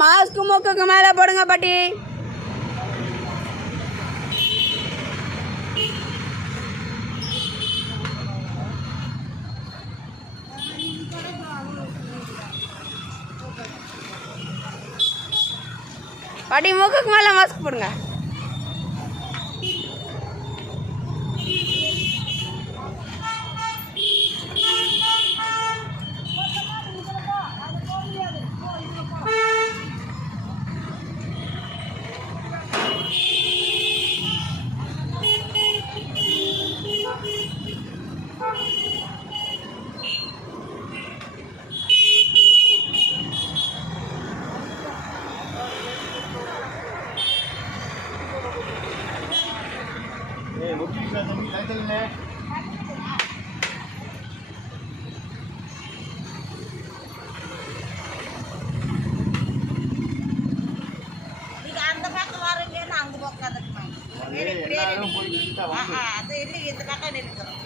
Mask மூக்குக்கு மேலே போடுங்க பாட்டி. பாட்டி மூக்குக்கு மேலே மாஸ்க் போடுங்க. அந்த பக்கம் வரீங்க, அந்த பக்கம் அதுக்கு அது இல்லை இந்த பக்கம் இருக்கிறோம்.